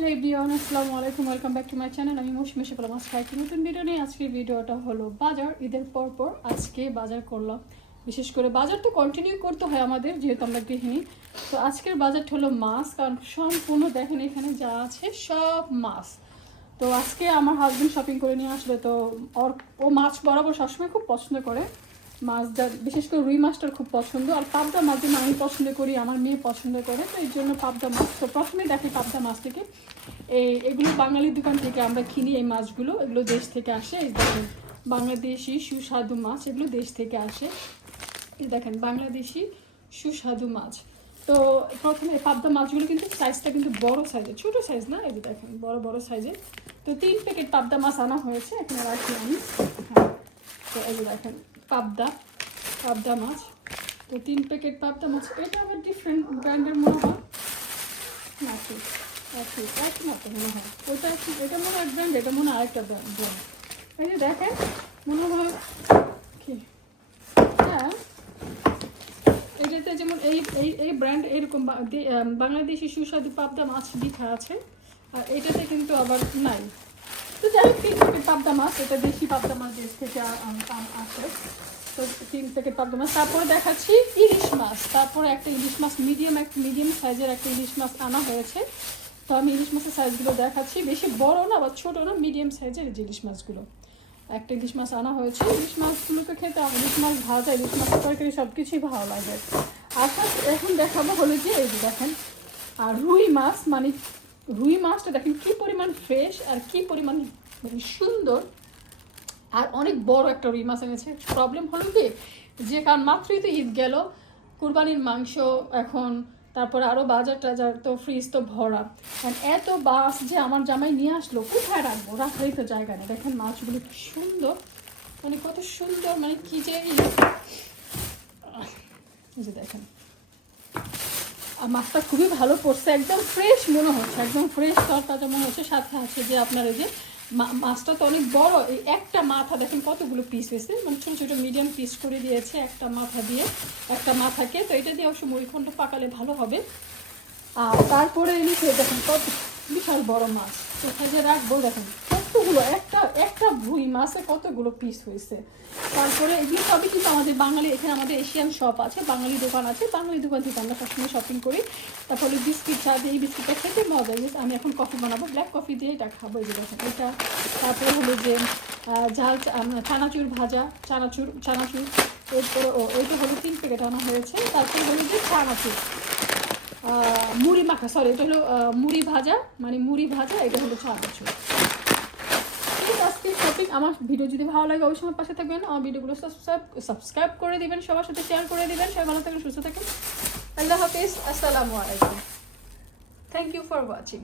Hey everyone, আসসালামু আলাইকুম, welcome back to my channel. আমি মৌসুমী শেফাল মাছ খাই একটি নতুন ভিডিও নিয়ে। আজকের ভিডিওটা হলো বাজার। ঈদের পর আজকে বাজার করলাম। বিশেষ করে বাজার তো কন্টিনিউ করতে হয় আমাদের, যেহেতু আমরা গৃহিণী। তো আজকের বাজারটা হলো মাছ, কারণ সম্পূর্ণ দেখেন এখানে যা আছে সব মাছ। তো আজকে আমার হাজবেন্ড শপিং করে নিয়ে আসবে। তো ও মাছ বরাবর সবসময় খুব পছন্দ করে। মাছটা বিশেষ করে রুই মাছটার খুব পছন্দ, আর পাবদা মাছ যেন আমি পছন্দ করি, আমার মেয়ে পছন্দ করে। তো এই জন্য পাবদা মাছ। তো প্রথমেই দেখি পাবদা মাছ থেকে এগুলো বাঙালির দোকান থেকে আমরা কিনি এই মাছগুলো। এগুলো দেশ থেকে আসে। এই দেখেন বাংলাদেশি সুস্বাদু মাছ, এগুলো দেশ থেকে আসে। এই দেখেন বাংলাদেশি সুস্বাদু মাছ। তো প্রথমে পাবদা মাছগুলো কিন্তু সাইজটা কিন্তু বড় সাইজের, ছোট সাইজ না। এই যে দেখেন বড় সাইজের। তো 3 প্যাকেট পাবদা মাছ আনা হয়েছে, এখানে রাখি আমি। হ্যাঁ, তো এই যে দেখেন পাবদা মাছ। তো 3 প্যাকেট পাবদা মাছ। এটা আবার ডিফারেন্ট ব্র্যান্ডের মনে হয় না, একই মতো মনে হয়। এটা মনে হয় এক ব্র্যান্ড, এটা মনে হয় আরেকটা ব্র্যান্ড। এই যে দেখেন মনে হয় কি, হ্যাঁ এটাতে যেমন এই ব্র্যান্ড এরকম বাংলাদেশি সুস্বাদু পাবদা মাছ লেখা আছে, আর এটাতে কিন্তু আবার নাই। তো যাই হোক 3 প্যাকেট পাবদা মাছ, এটা দেশি পাবদা মাছ দেশ থেকে আসে। তো 3 প্যাকেট পাবদা মাছ। তারপরে দেখাচ্ছি ইলিশ মাছ। তারপরে একটা ইলিশ মাছ মিডিয়াম সাইজের একটা ইলিশ মাছ আনা হয়েছে। তো আমি ইলিশ মাছের সাইজগুলো দেখাচ্ছি, বেশি বড় না বা ছোট না, মিডিয়াম সাইজের ইলিশ মাছগুলো। একটা ইলিশ মাছ আনা হয়েছে। ইলিশ মাছগুলোকে খেতে, ইলিশ মাছ ভাজা, ইলিশ মাছের তরকারি সব কিছুই ভালো লাগে। আচ্ছা, এখন দেখাবো হলো যে এই যে দেখেন আর রুই মাছ, মানে রুই মাছটা দেখেন কি পরিমাণ ফ্রেশ আর কি পরিমাণ মানে সুন্দর, আর অনেক বড় একটা রুই মাছ এনেছে। প্রবলেম হলো কি, যে কারণ মাত্রই তো ঈদ গেল, কুরবানির মাংস এখন, তারপরে আরও বাজার টাজার, তো ফ্রিজ তো ভরা। কারণ এত মাছ যে আমার জামাই নিয়ে আসলো, কোথায় রাখবো, রাখারই তো জায়গা নেই। দেখেন মাছগুলো কি সুন্দর, মানে কত সুন্দর, মানে কি যে যে দেখেন। আর মাছটা খুবই ভালো পড়ছে, একদম ফ্রেশ মনে হচ্ছে, একদম ফ্রেশ তরতাজা মনে হচ্ছে। সাথে আছে যে আপনার এই যে মাছটা তো অনেক বড়, এই একটা মাথা দেখেন কতগুলো পিস হয়েছে, মানে ছোটো ছোটো মিডিয়াম পিস করে দিয়েছে একটা মাথা দিয়ে, একটা মাথাকে। তো এটা দিয়ে অবশ্য মুড়িখণ্ড পাকালে ভালো হবে। আর তারপরে এনেছে দেখেন কত বিশাল বড় মাছ, কোথায় যে রাখবো দেখেন কতগুলো, একটা ভুঁই মাছে কতগুলো পিস হয়েছে। তারপরে এগুলো সবই কিন্তু আমাদের বাঙালি, এখানে আমাদের এশিয়ান শপ আছে, বাঙালি দোকান আছে, বাঙালি দোকান থেকে আমরা সবসময় শপিং করি। তারপরে বিস্কিট চা দিয়ে, এই বিস্কিটটা খেতে মজা। আমি এখন কফি বানাবো, ব্ল্যাক কফি দিয়ে এটা খাবো। এই যে দেখেন এটা। তারপরে হলো যে ঝাল চানাচুর ভাজা, চানাচুর। এরপরে এইটা হলো 3 প্যাকেট আনা হয়েছে। তারপরে হলো যে চানাচুর, মুড়ি মাখা, সরি এটা হলো মুড়ি ভাজা, মানে মুড়ি ভাজা, এটা হলো চানাচুর। আজকে শপিং। আমার ভিডিও যদি ভালো লাগে অবশ্যই আমার পাশে থাকবেন, আমার ভিডিওগুলো সাবস্ক্রাইব করে দিবেন, সবার সাথে শেয়ার করে দিবেন। সবাই ভালো থাকবেন, সুস্থ থাকেন। আল্লাহ হাফিজ, আসসালামু আলাইকুম। Thank you for watching.